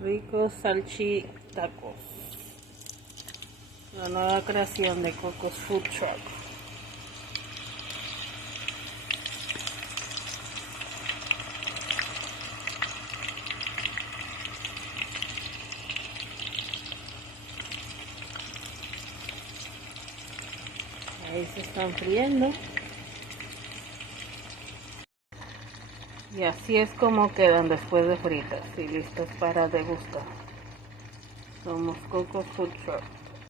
Ricos salchitacos. La nueva creación de Cocos Food Truck. Ahí se están friendo. Y así es como quedan después de fritas y listos para degustar. Somos Cocos Food Truck.